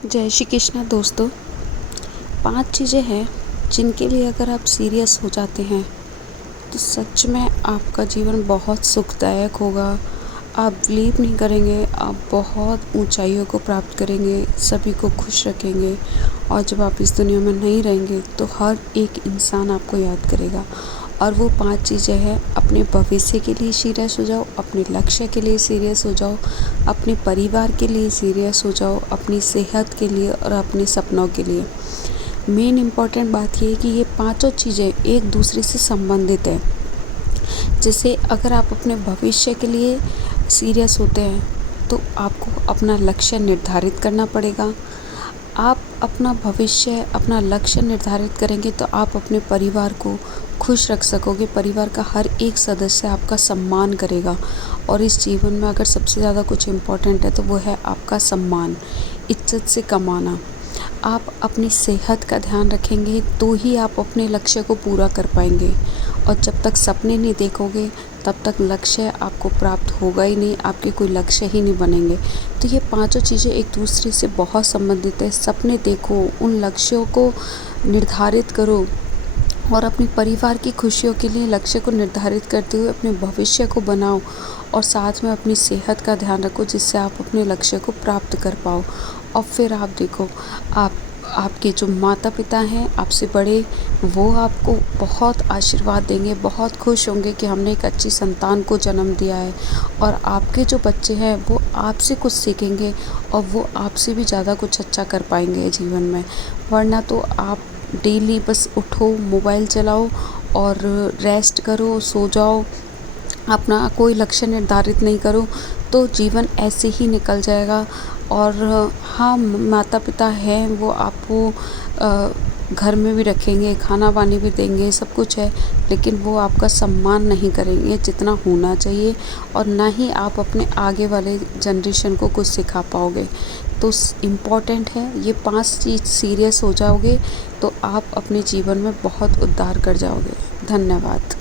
जय श्री कृष्णा दोस्तों। 5 चीज़ें हैं जिनके लिए अगर आप सीरियस हो जाते हैं तो सच में आपका जीवन बहुत सुखदायक होगा। आप बिलीव नहीं करेंगे, आप बहुत ऊंचाइयों को प्राप्त करेंगे, सभी को खुश रखेंगे और जब आप इस दुनिया में नहीं रहेंगे तो हर एक इंसान आपको याद करेगा। और वो 5 चीज़ें हैं, अपने भविष्य के लिए सीरियस हो जाओ, अपने लक्ष्य के लिए सीरियस हो जाओ, अपने परिवार के लिए सीरियस हो जाओ, अपनी सेहत के लिए और अपने सपनों के लिए। मेन इम्पॉर्टेंट बात ये है कि ये पांचों चीज़ें एक दूसरे से संबंधित है। जैसे अगर आप अपने भविष्य के लिए सीरियस होते हैं तो आपको अपना लक्ष्य निर्धारित करना पड़ेगा। आप अपना भविष्य, अपना लक्ष्य निर्धारित करेंगे तो आप अपने परिवार को खुश रख सकोगे। परिवार का हर एक सदस्य आपका सम्मान करेगा और इस जीवन में अगर सबसे ज़्यादा कुछ इम्पोर्टेंट है तो वो है आपका सम्मान, इज्जत से कमाना। आप अपनी सेहत का ध्यान रखेंगे तो ही आप अपने लक्ष्य को पूरा कर पाएंगे और जब तक सपने नहीं देखोगे तब तक लक्ष्य आपको प्राप्त होगा ही नहीं, आपके कोई लक्ष्य ही नहीं बनेंगे। तो ये पांचों चीज़ें एक दूसरे से बहुत संबंधित है। सपने देखो, उन लक्ष्यों को निर्धारित करो और अपने परिवार की खुशियों के लिए लक्ष्य को निर्धारित करते हुए अपने भविष्य को बनाओ और साथ में अपनी सेहत का ध्यान रखो जिससे आप अपने लक्ष्य को प्राप्त कर पाओ। और फिर आप देखो, आपके जो माता पिता हैं आपसे बड़े, वो आपको बहुत आशीर्वाद देंगे, बहुत खुश होंगे कि हमने एक अच्छी संतान को जन्म दिया है। और आपके जो बच्चे हैं वो आपसे कुछ सीखेंगे और वो आपसे भी ज़्यादा कुछ अच्छा कर पाएंगे जीवन में। वरना तो आप डेली बस उठो, मोबाइल चलाओ और रेस्ट करो, सो जाओ, अपना कोई लक्ष्य निर्धारित नहीं करो तो जीवन ऐसे ही निकल जाएगा। और हाँ, माता पिता हैं वो आपको घर में भी रखेंगे, खाना पानी भी देंगे, सब कुछ है, लेकिन वो आपका सम्मान नहीं करेंगे जितना होना चाहिए और ना ही आप अपने आगे वाले जनरेशन को कुछ सिखा पाओगे। तो इम्पॉर्टेंट है ये 5 चीज़, सीरियस हो जाओगे तो आप अपने जीवन में बहुत उद्धार कर जाओगे। धन्यवाद।